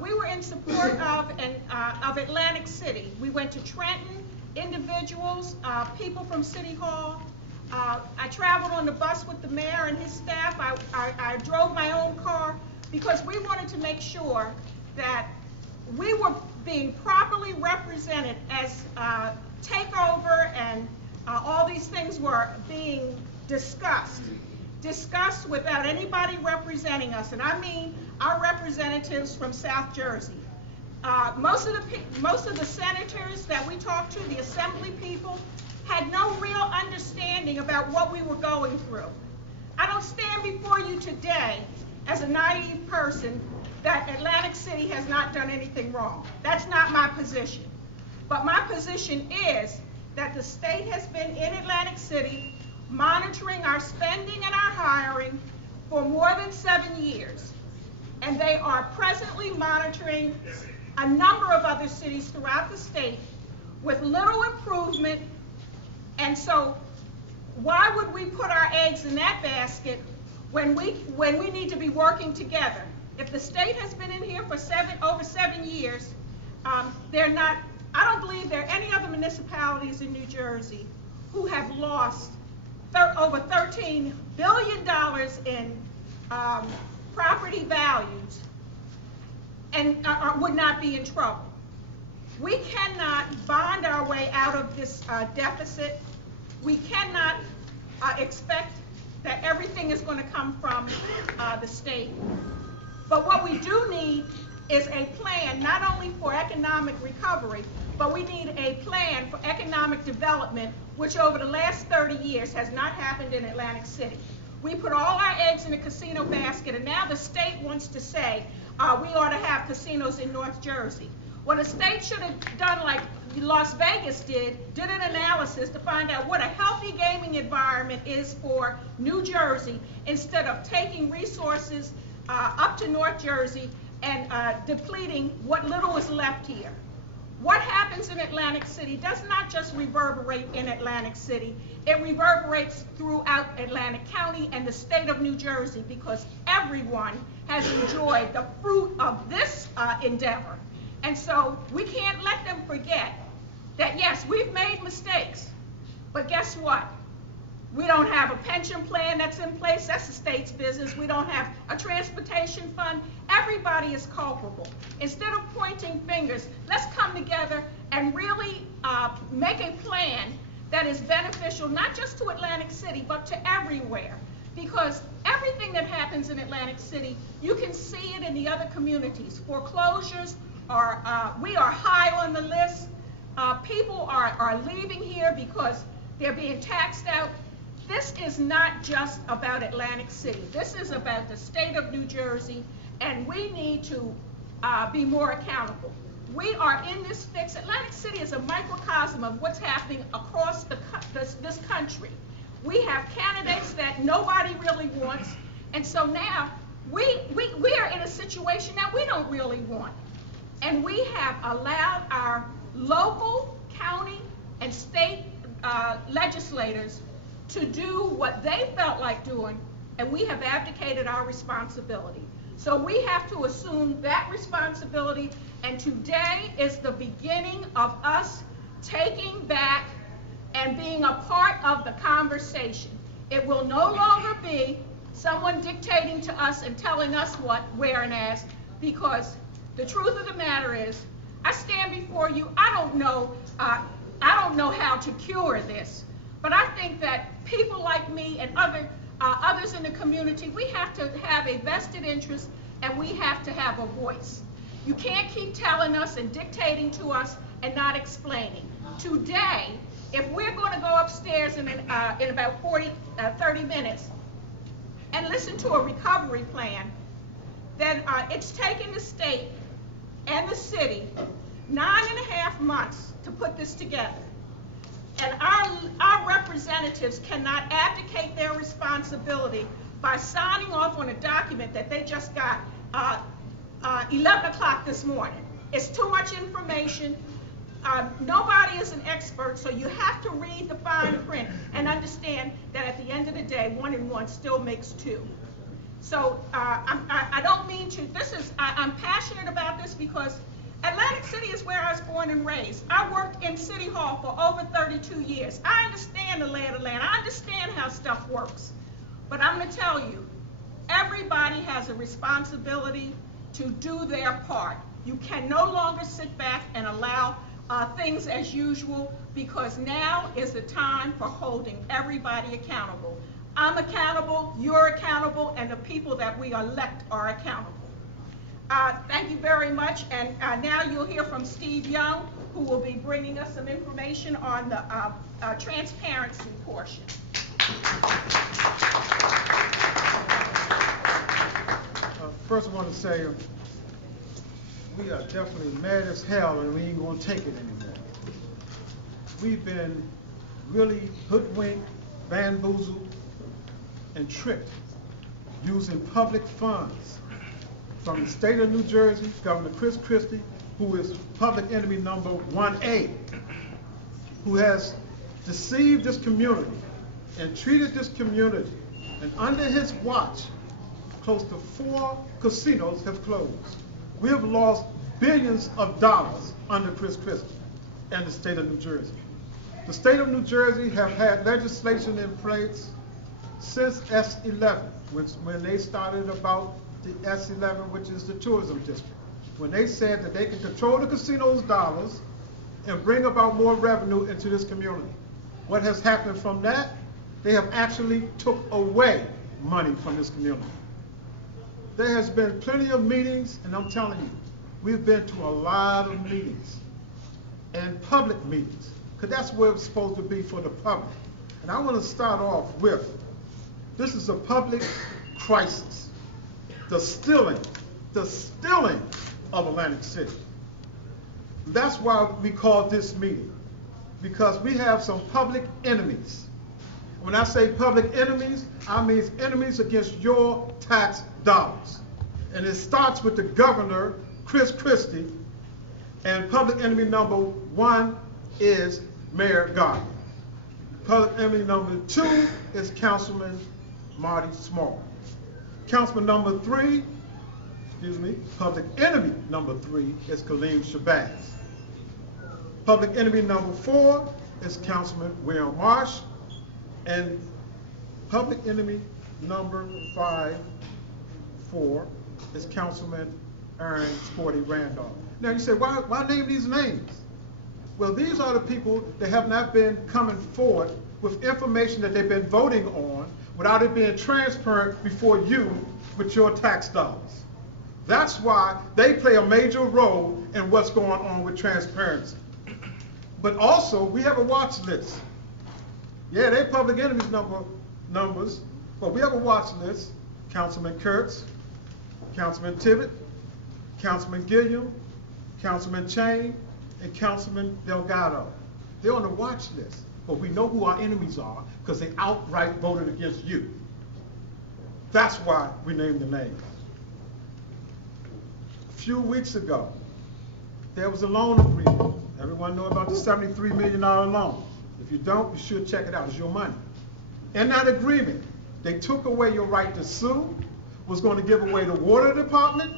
we were in support of Atlantic City. We went to Trenton, individuals, people from City Hall. I traveled on the bus with the mayor and his staff. I drove my own car because we wanted to make sure that we were being properly represented as takeover and all these things were being discussed without anybody representing us. And I mean our representatives from South Jersey. Most of the senators that we talked to, the assembly people, had no real understanding about what we were going through. I don't stand before you today as a naive person that Atlantic City has not done anything wrong. That's not my position. But my position is that the state has been in Atlantic City monitoring our spending and our hiring for more than 7 years. And they are presently monitoring a number of other cities throughout the state with little improvement. And so why would we put our eggs in that basket when we need to be working together? If the state has been in here for over 7 years, I don't believe there are any other municipalities in New Jersey who have lost over $13 billion in property values and would not be in trouble. We cannot bond our way out of this deficit. We cannot expect that everything is going to come from the state. But what we do need is a plan not only for economic recovery, but we need a plan for economic development, which over the last 30 years has not happened in Atlantic City. We put all our eggs in the casino basket, and now the state wants to say we ought to have casinos in North Jersey. Well, the state should have done like Las Vegas did an analysis to find out what a healthy gaming environment is for New Jersey, instead of taking resources up to North Jersey and depleting what little is left here. What happens in Atlantic City does not just reverberate in Atlantic City, it reverberates throughout Atlantic County and the state of New Jersey, because everyone has enjoyed the fruit of this endeavor. And so we can't let them forget that, yes, we've made mistakes, but guess what? We don't have a pension plan that's in place. That's the state's business. We don't have a transportation fund. Everybody is culpable. Instead of pointing fingers, let's come together and really make a plan that is beneficial not just to Atlantic City, but to everywhere. Because everything that happens in Atlantic City, you can see it in the other communities. Foreclosures we are high on the list. People are leaving here because they're being taxed out. This is not just about Atlantic City. This is about the state of New Jersey, and we need to be more accountable. We are in this fix. Atlantic City is a microcosm of what's happening across this country. We have candidates that nobody really wants, and so now we are in a situation that we don't really want. And we have allowed our local, county, and state legislators to do what they felt like doing, and we have abdicated our responsibility. So we have to assume that responsibility, and today is the beginning of us taking back and being a part of the conversation. It will no longer be someone dictating to us and telling us what, where, and as, because the truth of the matter is, I stand before you, I don't know how to cure this, but I think that people like me and others in the community, we have to have a vested interest, and we have to have a voice. You can't keep telling us and dictating to us and not explaining. Today, if we're going to go upstairs in about 30 minutes and listen to a recovery plan, then it's taken the state and the city 9.5 months to put this together. And our representatives cannot abdicate their responsibility by signing off on a document that they just got 11 o'clock this morning. It's too much information. Nobody is an expert, so you have to read the fine print and understand that at the end of the day, 1 and 1 still makes 2. So I don't mean to, I'm passionate about this because Atlantic City is where I was born and raised. I worked in City Hall for over 32 years. I understand the lay of the land. I understand how stuff works. But I'm going to tell you, everybody has a responsibility to do their part. You can no longer sit back and allow things as usual, because now is the time for holding everybody accountable. I'm accountable, you're accountable, and the people that we elect are accountable. Thank you very much, and now you'll hear from Steve Young, who will be bringing us some information on the transparency portion. First I want to say we are definitely mad as hell and we ain't going to take it anymore. We've been really hoodwinked, bamboozled, and tricked using public funds from the state of New Jersey, Governor Chris Christie, who is public enemy number 1A, who has deceived this community and treated this community, and under his watch, close to 4 casinos have closed. We have lost billions of dollars under Chris Christie and the state of New Jersey. The state of New Jersey have had legislation in place since S11, when they started about the S11, which is the tourism district. When they said that they can control the casino's dollars and bring about more revenue into this community. What has happened from that? They have actually took away money from this community. There has been plenty of meetings, and I'm telling you, we've been to a lot of meetings, and public meetings, because that's where it's supposed to be for the public. And I want to start off with, this is a public crisis. The stealing of Atlantic City. That's why we call this meeting, because we have some public enemies. When I say public enemies, I mean enemies against your tax dollars. And it starts with the governor, Chris Christie, and public enemy number 1 is Mayor Gardner. Public enemy number 2 is Councilman Marty Small. Councilman number 3, public enemy number 3 is Kaleem Shabazz. Public enemy number 4 is Councilman William Marsh. And public enemy number 4 is Councilman Aaron Sporty Randolph. Now you say, why name these names? Well, these are the people that have not been coming forward with information that they've been voting on without it being transparent before you with your tax dollars. That's why they play a major role in what's going on with transparency. But also, we have a watch list. Yeah, they're public enemies numbers, but we have a watch list. Councilman Kurtz, Councilman Tibbet, Councilman Gilliam, Councilman Chain, and Councilman Delgado. They're on the watch list, but we know who our enemies are because they outright voted against you. That's why we named the names. A few weeks ago, there was a loan agreement. Everyone know about the $73 million loan. If you don't, you should check it out. It's your money. In that agreement, they took away your right to sue, was going to give away the water department,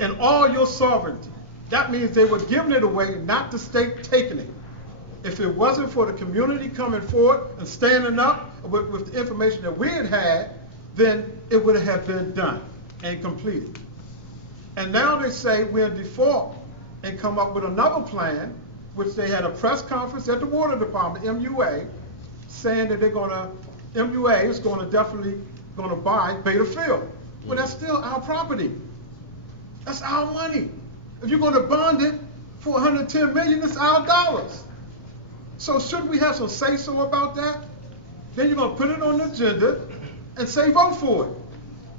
and all your sovereignty. That means they were giving it away, not the state taking it. If it wasn't for the community coming forward and standing up with the information that we had, then it would have been done and completed. And now they say we're in default and come up with another plan, which they had a press conference at the water department, MUA, saying that MUA is definitely going to buy Beta Field. Well, that's still our property. That's our money. If you're going to bond it for $110 million, it's our dollars. So shouldn't we have some say-so about that? Then you're going to put it on the agenda and say vote for it.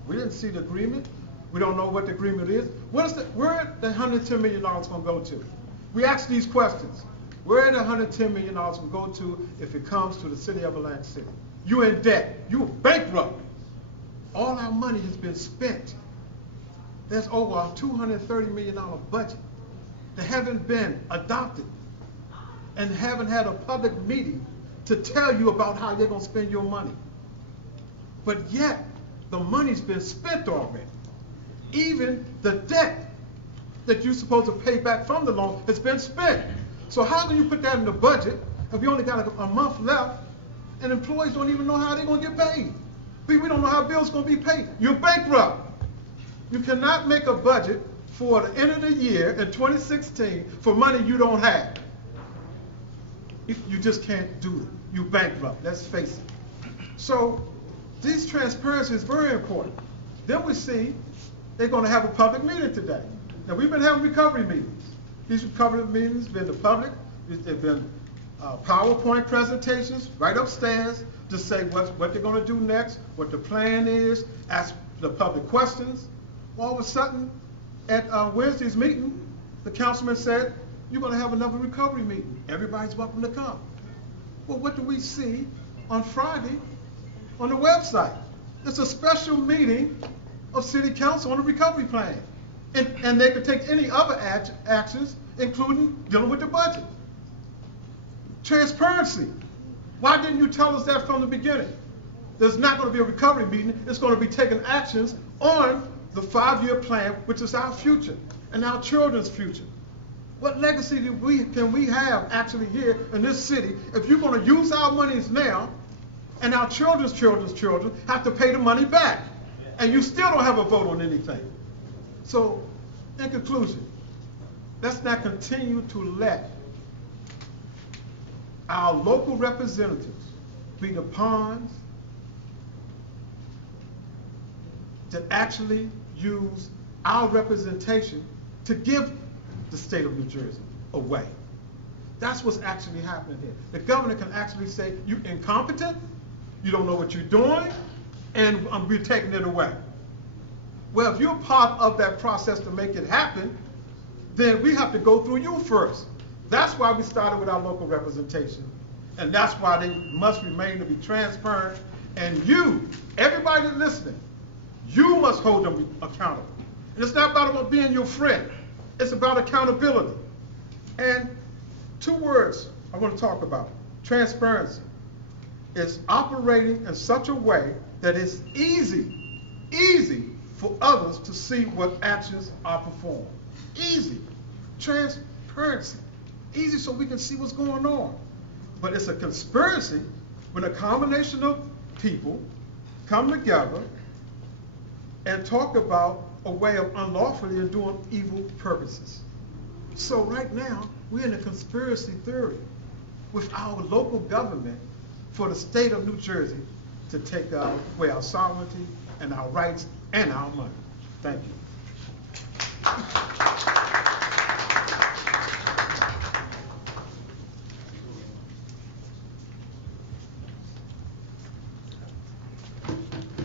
We didn't see the agreement. We don't know what the agreement is. Where the $110 million going to go to? We ask these questions. Where the $110 million will go to if it comes to the city of Atlantic City? You're in debt. You're bankrupt. All our money has been spent. There's over a $230 million budget that haven't been adopted and haven't had a public meeting to tell you about how they're going to spend your money. But yet, the money's been spent already. Even the debt that you're supposed to pay back from the loan has been spent. So how can you put that in the budget if we only got a month left and employees don't even know how they're going to get paid? We don't know how bills are going to be paid. You're bankrupt. You cannot make a budget for the end of the year in 2016 for money you don't have. You just can't do it. You're bankrupt. Let's face it. So this transparency is very important. Then we see they're going to have a public meeting today. Now, we've been having recovery meetings. These recovery meetings have been the public. They've been PowerPoint presentations right upstairs to say what they're going to do next, what the plan is, ask the public questions. All of a sudden, at Wednesday's meeting, the councilman said, you're going to have another recovery meeting. Everybody's welcome to come. Well, what do we see on Friday on the website? It's a special meeting of City Council on the recovery plan. And they could take any other actions, including dealing with the budget. Transparency. Why didn't you tell us that from the beginning? There's not going to be a recovery meeting. It's going to be taking actions on the 5-year plan, which is our future and our children's future. What legacy can we have actually here in this city if you're going to use our monies now and our children's children have to pay the money back and you still don't have a vote on anything? So, in conclusion, let's not continue to let our local representatives be the pawns that actually use our representation to give the state of New Jersey away. That's what's actually happening here. The governor can actually say, you're incompetent, you don't know what you're doing, and we're taking it away. Well, if you're part of that process to make it happen, then we have to go through you first. That's why we started with our local representation. And that's why they must remain to be transparent. And you, everybody listening, you must hold them accountable. And it's not about being your friend. It's about accountability. And 2 words I want to talk about. Transparency is operating in such a way that it's easy for others to see what actions are performed. Easy. Transparency. Easy so we can see what's going on. But it's a conspiracy when a combination of people come together and talk about a way of unlawfully and doing evil purposes. So right now, we're in a conspiracy theory with our local government for the state of New Jersey to take away our sovereignty and our rights and our money. Thank you.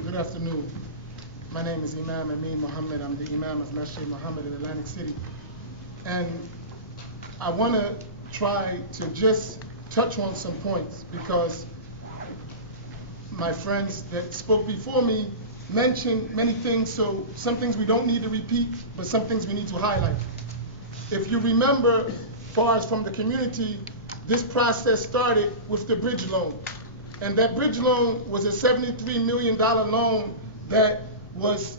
Good afternoon. My name is Imam Amin Muhammad. I'm the Imam of Masjid Muhammad in Atlantic City. And I want to try to just touch on some points because my friends that spoke before me mentioned many things, so some things we don't need to repeat, but some things we need to highlight. If you remember, as far as from the community, this process started with the bridge loan. And that bridge loan was a $73 million loan that was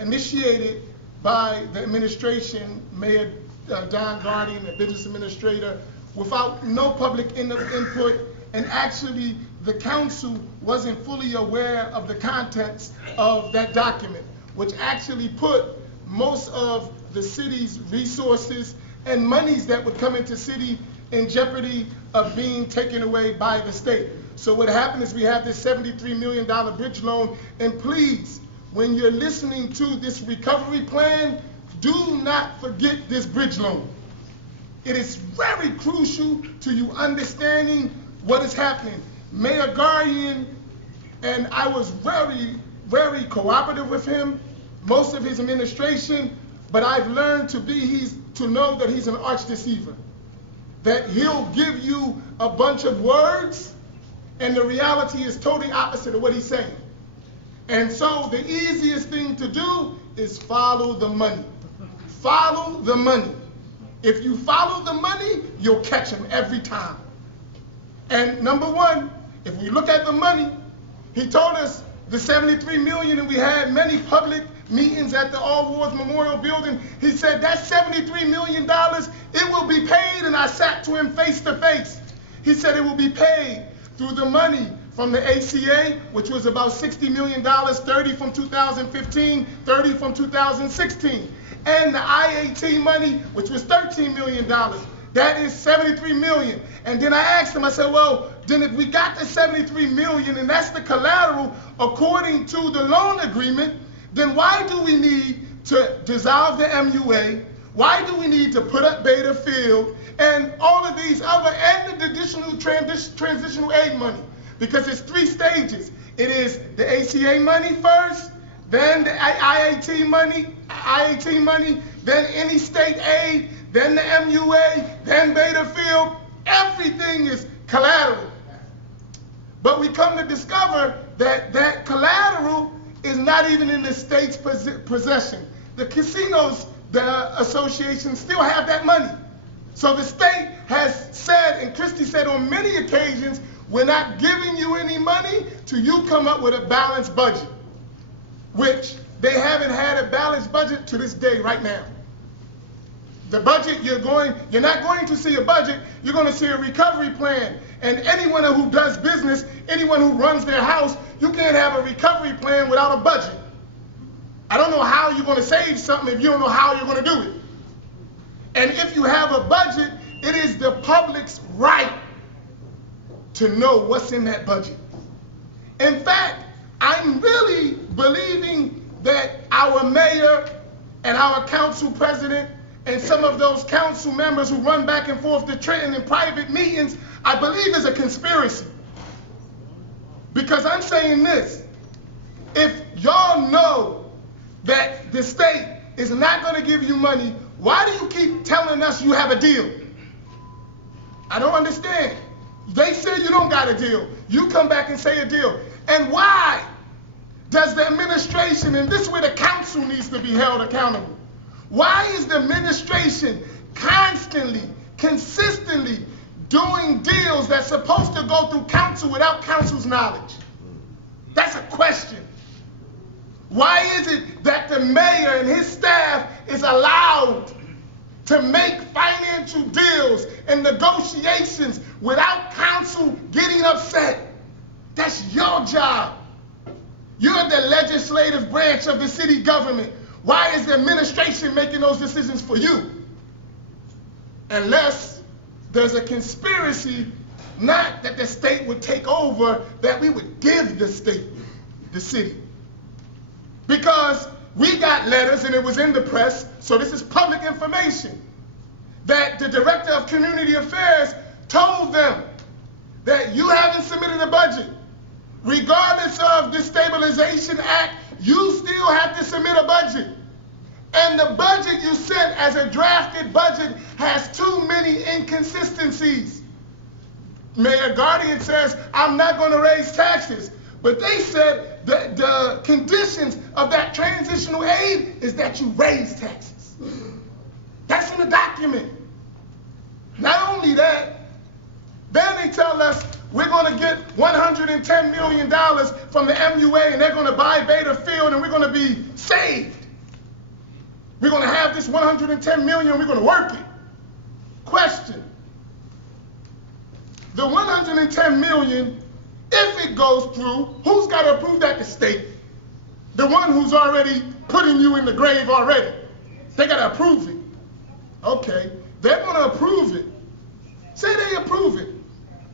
initiated by the administration, Mayor Don Guardian, the business administrator, without no public input, and actually the council wasn't fully aware of the contents of that document, which actually put most of the city's resources and monies that would come into city in jeopardy of being taken away by the state. So what happened is we have this $73 million bridge loan, and please, when you're listening to this recovery plan, do not forget this bridge loan. It is very crucial to you understanding what is happening. Mayor Guardian, and I was very, very cooperative with him, most of his administration, but I've learned to know that he's an arch deceiver. That he'll give you a bunch of words, and the reality is totally opposite of what he's saying. And so the easiest thing to do is follow the money. Follow the money. If you follow the money, you'll catch him every time. And number one, if we look at the money, he told us the 73 million, and we had many public meetings at the All Wars Memorial Building. He said that $73 million, it will be paid, and I sat to him face to face. He said it will be paid through the money from the ACA, which was about $60 million, 30 from 2015, 30 from 2016, and the IAT money, which was $13 million. That is $73 million. And then I asked him, I said, well, then if we got the $73 million and that's the collateral according to the loan agreement, then why do we need to dissolve the MUA? Why do we need to put up Beta Field and all of these other, and the additional transitional aid money? Because it's 3 stages. It is the ACA money first, then the IAT money, then any state aid, then the MUA, then Beta Field. Everything is collateral. But we come to discover that that collateral is not even in the state's possession. The casinos, the associations still have that money. So the state has said, and Christie said on many occasions, we're not giving you any money till you come up with a balanced budget, which they haven't had a balanced budget to this day right now. The budget, you're not going to see a budget, you're going to see a recovery plan. And anyone who does business, anyone who runs their house, you can't have a recovery plan without a budget. I don't know how you're going to save something if you don't know how you're going to do it. And if you have a budget, it is the public's right to know what's in that budget. In fact, I'm really believing that our mayor and our council president and some of those council members who run back and forth to Trenton in private meetings, I believe is a conspiracy. Because I'm saying this, if y'all know that the state is not going to give you money, why do you keep telling us you have a deal? I don't understand. They say you don't got a deal. You come back and say a deal. And why does the administration, and this is where the council needs to be held accountable, why is the administration constantly, consistently doing deals that's supposed to go through council without council's knowledge? That's a question. Why is it that the mayor and his staff is allowed to make financial deals and negotiations without council getting upset? That's your job. You're the legislative branch of the city government. Why is the administration making those decisions for you? Unless there's a conspiracy, not that the state would take over, that we would give the state, the city. Because we got letters, and it was in the press, so this is public information, that the director of community affairs told them that you haven't submitted a budget. Regardless of the Stabilization Act, you still have to submit a budget. And the budget you sent as a drafted budget has too many inconsistencies. Mayor Guardian says, I'm not going to raise taxes. But they said that the conditions of that transitional aid is that you raise taxes. That's in the document. Not only that, then they tell us we're going to get $110 million from the MUA, and they're going to buy Beta Field, and we're going to be saved. We're going to have this $110 million, we're going to work it. Question. The $110 million, if it goes through, who's got to approve that? The state. The one who's already putting you in the grave already. They got to approve it. Okay, they're going to approve it. Say they approve it.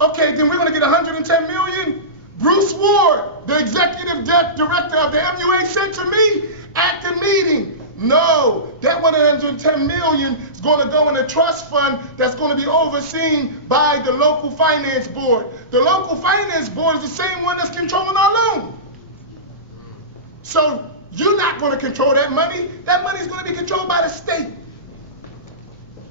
Okay, then we're going to get $110 million. Bruce Ward, the executive director of the MUA, said to me at the meeting, no, that $110 million is going to go in a trust fund that's going to be overseen by the local finance board. The local finance board is the same one that's controlling our loan. So you're not going to control that money. That money is going to be controlled by the state.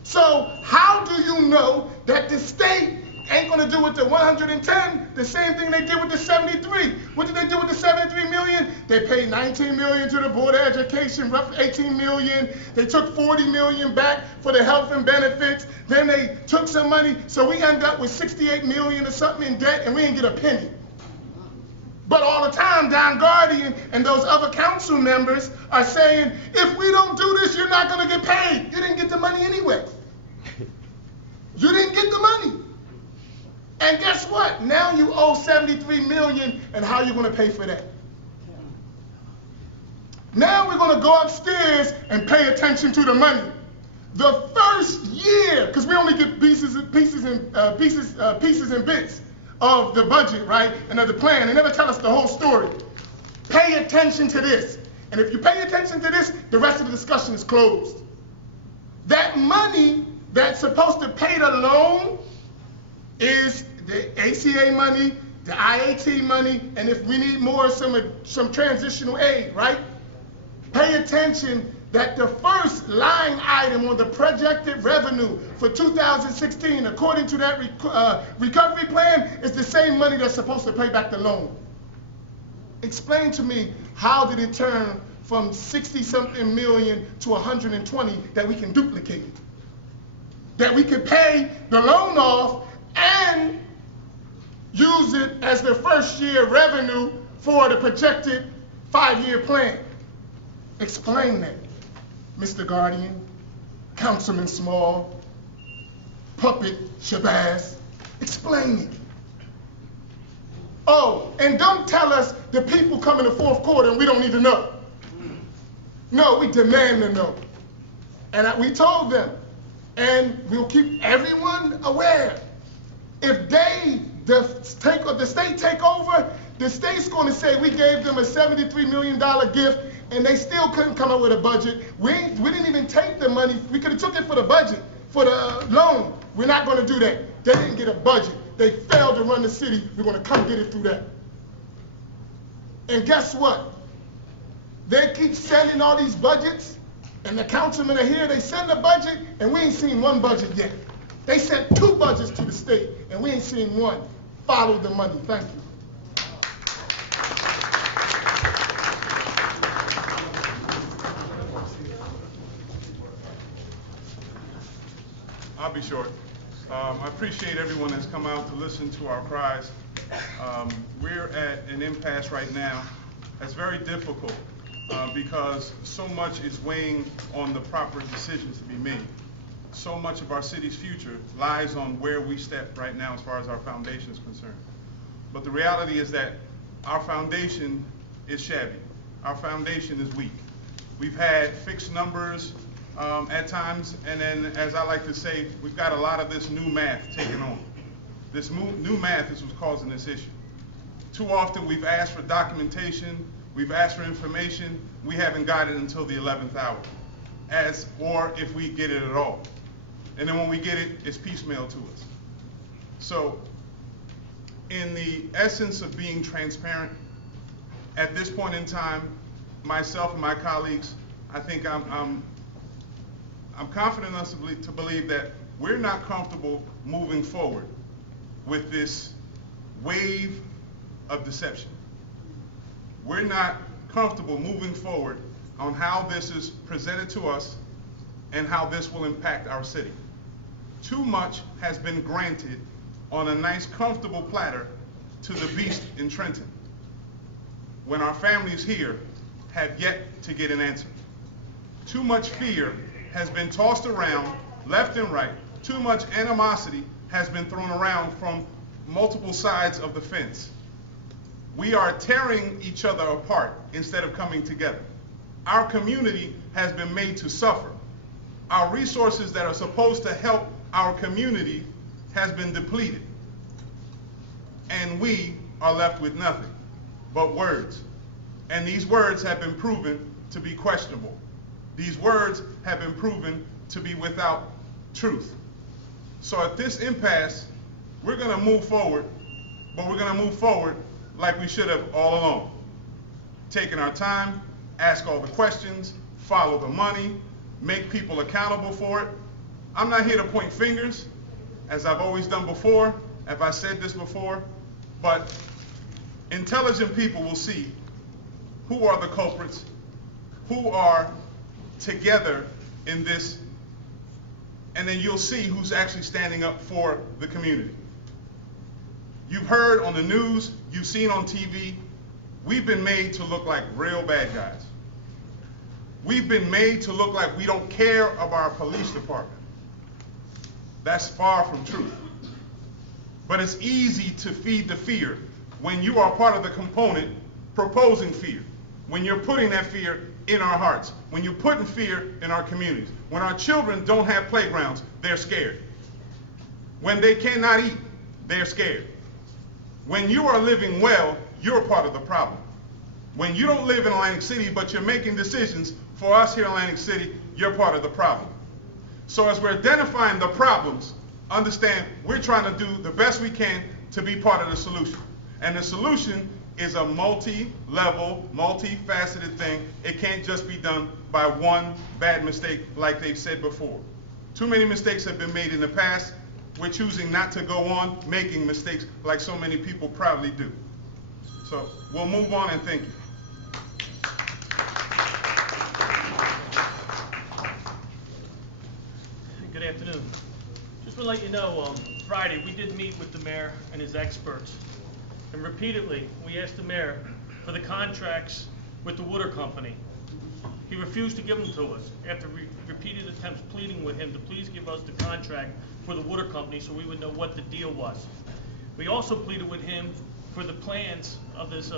So how do you know that the state ain't going to do with the 110 the same thing they did with the 73? What did they do with the 73 million? They paid 19 million to the Board of Education, roughly 18 million. They took 40 million back for the health and benefits. Then they took some money, so we end up with 68 million or something in debt, and we didn't get a penny. But all the time, Don Guardian and those other council members are saying, if we don't do this, you're not going to get paid. You didn't get the money anyway. You didn't get the money. And guess what? Now you owe $73 million, and how are you going to pay for that? Now we're going to go upstairs and pay attention to the money. The first year, because we only get pieces and bits of the budget, right, and of the plan. They never tell us the whole story. Pay attention to this. And if you pay attention to this, the rest of the discussion is closed. That money that's supposed to pay the loan is the ACA money, the IAT money, and if we need more, some transitional aid, right? Pay attention that the first line item on the projected revenue for 2016, according to that recovery plan, is the same money that's supposed to pay back the loan. Explain to me, how did it turn from 60-something million to 120 that we can duplicate it? That we can pay the loan off and use it as the first year revenue for the projected 5-year plan. Explain that, Mr. Guardian, Councilman Small, Puppet Shabazz. Explain it. Oh, and don't tell us the people come in the fourth quarter and we don't need to know. No, we demand to know. And we told them, and we'll keep everyone aware. If the state take over, the state's going to say we gave them a $73 million gift and they still couldn't come up with a budget. We didn't even take the money. We could have took it for the budget, for the loan. We're not going to do that. They didn't get a budget. They failed to run the city. We're going to come get it through that. And guess what? They keep sending all these budgets, and the councilmen are here. They send a budget, and we ain't seen one budget yet. They sent 2 budgets to the state, and we ain't seen one. Follow the money. Thank you. I'll be short. I appreciate everyone that's come out to listen to our cries. We're at an impasse right now. It's very difficult because so much is weighing on the proper decisions to be made. So much of our city's future lies on where we step right now as far as our foundation is concerned. But the reality is that our foundation is shabby. Our foundation is weak. We've had fixed numbers at times, and then, as I like to say, we've got a lot of this new math taken on. This new math is what's causing this issue. Too often we've asked for documentation, we've asked for information, we haven't got it until the 11th hour, or if we get it at all. And then when we get it, it's piecemeal to us. So, in the essence of being transparent, at this point in time, myself and my colleagues, I think I'm confident enough to believe that we're not comfortable moving forward with this wave of deception. We're not comfortable moving forward on how this is presented to us and how this will impact our city. Too much has been granted on a nice, comfortable platter to the beast in Trenton, when our families here have yet to get an answer. Too much fear has been tossed around left and right. Too much animosity has been thrown around from multiple sides of the fence. We are tearing each other apart instead of coming together. Our community has been made to suffer. Our resources that are supposed to help our community has been depleted. And we are left with nothing but words. And these words have been proven to be questionable. These words have been proven to be without truth. So at this impasse, we're going to move forward, but we're going to move forward like we should have all along. Taking our time, ask all the questions, follow the money, make people accountable for it. I'm not here to point fingers, as I've always done before, if I said this before, but intelligent people will see who are the culprits, who are together in this, and then you'll see who's actually standing up for the community. You've heard on the news, you've seen on TV, we've been made to look like real bad guys. We've been made to look like we don't care about our police department. That's far from truth. But it's easy to feed the fear when you are part of the component proposing fear, when you're putting that fear in our hearts, when you're putting fear in our communities. When our children don't have playgrounds, they're scared. When they cannot eat, they're scared. When you are living well, you're part of the problem. When you don't live in Atlantic City, but you're making decisions for us here in Atlantic City, you're part of the problem. So as we're identifying the problems, understand we're trying to do the best we can to be part of the solution. And the solution is a multi-level, multi-faceted thing. It can't just be done by one bad mistake like they've said before. Too many mistakes have been made in the past. We're choosing not to go on making mistakes like so many people proudly do. So we'll move on, and thank you. Good afternoon. Just to let you know, Friday we did meet with the mayor and his experts, and repeatedly we asked the mayor for the contracts with the water company. He refused to give them to us after repeated attempts pleading with him to please give us the contract for the water company so we would know what the deal was. We also pleaded with him for the plans of this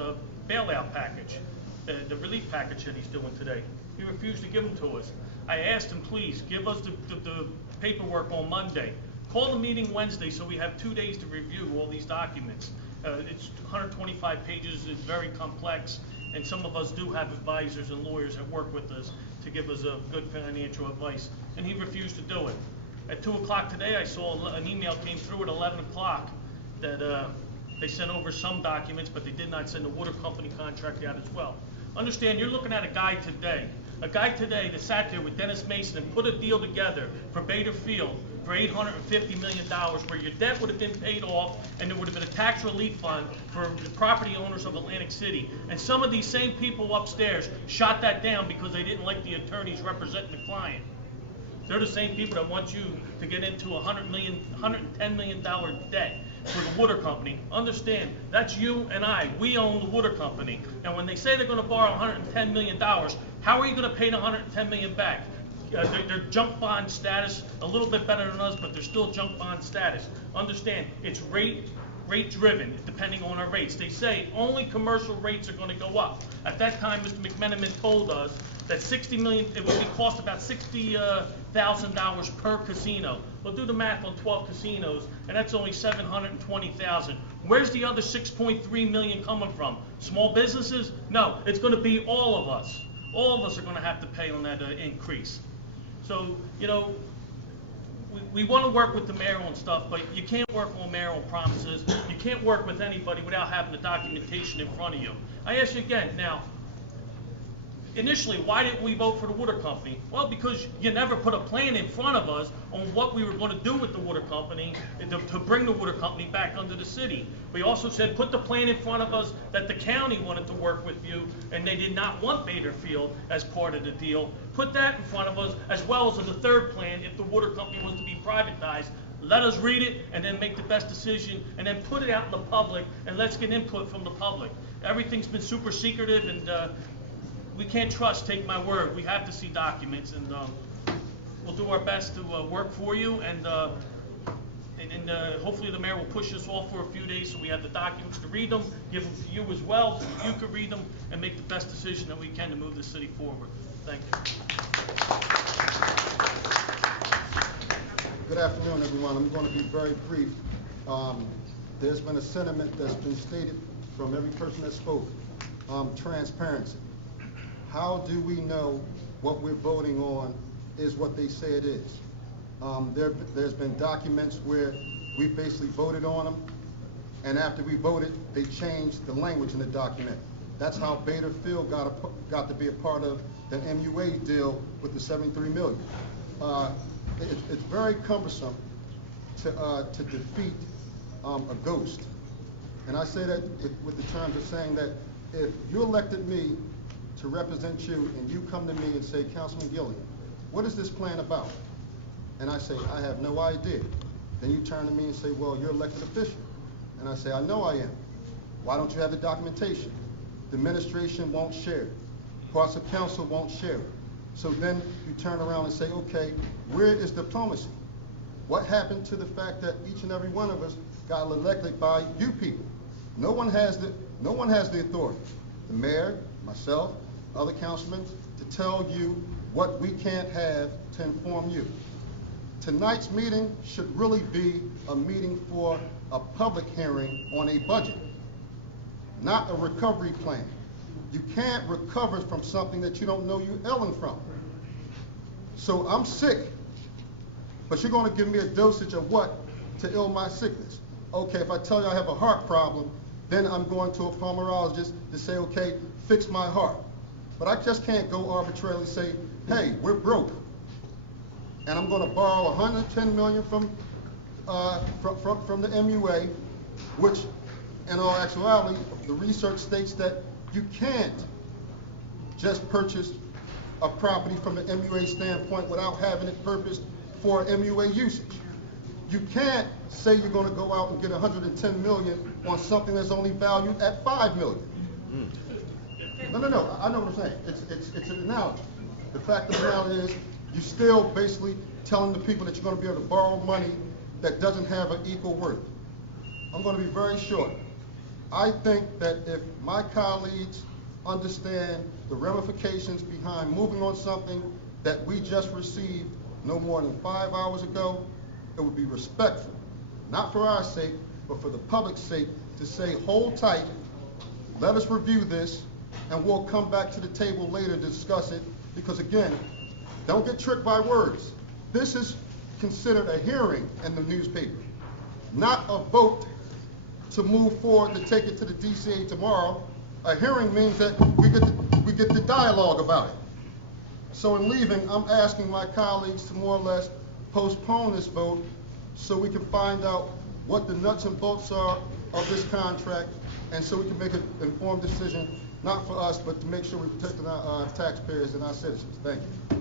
bailout package, the relief package that he's doing today. He refused to give them to us. I asked him, please, give us the paperwork on Monday. Call the meeting Wednesday so we have 2 days to review all these documents. It's 125 pages, it's very complex, and some of us do have advisors and lawyers that work with us to give us a good financial advice, and he refused to do it. At 2 o'clock today, I saw an email came through at 11 o'clock that they sent over some documents, but they did not send the water company contract out as well. Understand, you're looking at a guy today that sat there with Dennis Mason and put a deal together for Bader Field for $850 million, where your debt would have been paid off and there would have been a tax relief fund for the property owners of Atlantic City. And some of these same people upstairs shot that down because they didn't like the attorneys representing the client. They're the same people that want you to get into $110 million debt for the water company. Understand, that's you and I. We own the water company. And when they say they're going to borrow $110 million, how are you going to pay the $110 million back? They're junk bond status, a little bit better than us, but they're still junk bond status. Understand, it's rate driven, depending on our rates. They say only commercial rates are going to go up. At that time, Mr. McMenamin told us that $60 million, it would cost about $60,000 per casino. Well, do the math on 12 casinos, and that's only $720,000. Where's the other $6.3 million coming from? Small businesses? No, it's going to be all of us. All of us are going to have to pay on that increase. So, you know, we want to work with the mayor on stuff, but you can't work on mayoral promises. You can't work with anybody without having the documentation in front of you. I ask you again, now, initially, why didn't we vote for the water company? Well, because you never put a plan in front of us on what we were going to do with the water company to bring the water company back under the city. We also said put the plan in front of us that the county wanted to work with you and they did not want Bader Field as part of the deal. Put that in front of us, as well as the third plan if the water company was to be privatized. Let us read it and then make the best decision and then put it out in the public and let's get input from the public. Everything's been super secretive and we can't trust, take my word. We have to see documents, and we'll do our best to work for you, and hopefully the mayor will push us off for a few days so we have the documents to read them, give them to you as well so you can read them and make the best decision that we can to move the city forward. Thank you. Good afternoon, everyone. I'm going to be very brief. There's been a sentiment that's been stated from every person that spoke. Transparency. How do we know what we're voting on is what they say it is? There's been documents where we basically voted on them, and after we voted, they changed the language in the document. That's how Bader Field got to be a part of the MUA deal with the $73 million. It's very cumbersome to defeat a ghost. And I say that with the terms of saying that if you elected me to represent you and you come to me and say, Councilman Gilliam, what is this plan about? And I say, I have no idea. Then you turn to me and say, well, you're elected official. And I say, I know I am. Why don't you have the documentation? The administration won't share it. Parts of council won't share it. So then you turn around and say, okay, where is diplomacy? What happened to the fact that each and every one of us got elected by you people? No one has the authority, the mayor, myself, other councilmen, to tell you what we can't have to inform you. Tonight's meeting should really be a meeting for a public hearing on a budget, not a recovery plan. You can't recover from something that you don't know you're ailing from. So I'm sick, but you're going to give me a dosage of what to ill my sickness? Okay, if I tell you I have a heart problem, then I'm going to a pulmonologist to say, okay, fix my heart. But I just can't go arbitrarily say, hey, we're broke, and I'm going to borrow $110 million from the MUA, which, in all actuality, the research states that you can't just purchase a property from the MUA standpoint without having it purposed for MUA usage. You can't say you're going to go out and get $110 million on something that's only valued at $5 million. No, I know what I'm saying. It's an analogy. The fact of the matter is, you're still basically telling the people that you're going to be able to borrow money that doesn't have an equal worth. I'm going to be very short. I think that if my colleagues understand the ramifications behind moving on something that we just received no more than 5 hours ago, it would be respectful, not for our sake, but for the public's sake, to say, hold tight, let us review this, and we'll come back to the table later to discuss it, because again, don't get tricked by words. This is considered a hearing in the newspaper, not a vote to move forward to take it to the DCA tomorrow. A hearing means that we get the dialogue about it. So in leaving, I'm asking my colleagues to more or less postpone this vote so we can find out what the nuts and bolts are of this contract, and so we can make an informed decision, not for us, but to make sure we're protecting our taxpayers and our citizens. Thank you.